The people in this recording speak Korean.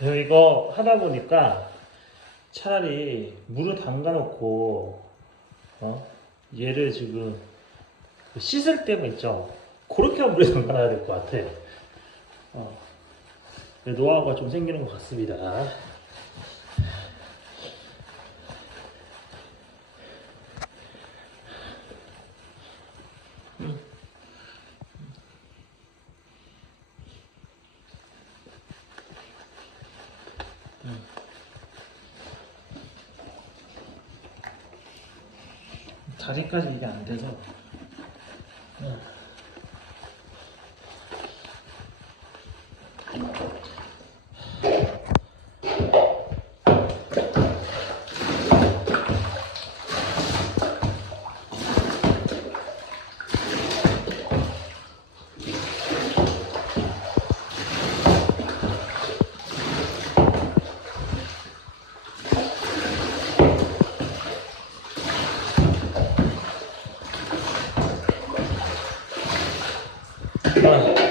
이거 하다 보니까 차라리 물을 담가 놓고 어? 얘를 지금 그 씻을 때만 있죠. 그렇게 한 물에 담가 놔야 될 것 같아. 어. 노하우가 좀 생기는 것 같습니다. 다리까지 이게 안 돼서. 어. 아.